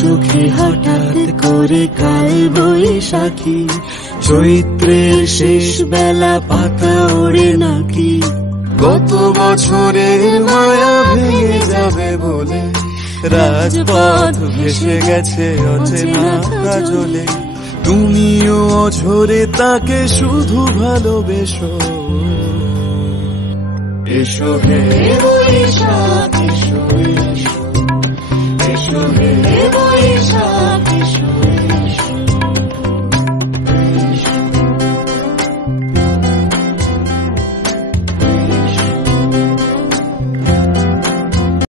চোখে হঠাৎ করে কাল বৈশাখী, চৈত্রের শেষ বেলা পাতা ওড়ে নাকি, গত বছরের মায়া ভেঙে যাবে বলে রাজপথ ভেসে গেছে অচেনা কাজলে। তুমিও অঝরে তাকে শুধু ভালোবেসো। এসো হে বৈশাখ, এসো এসো, এসো হে বৈশাখ।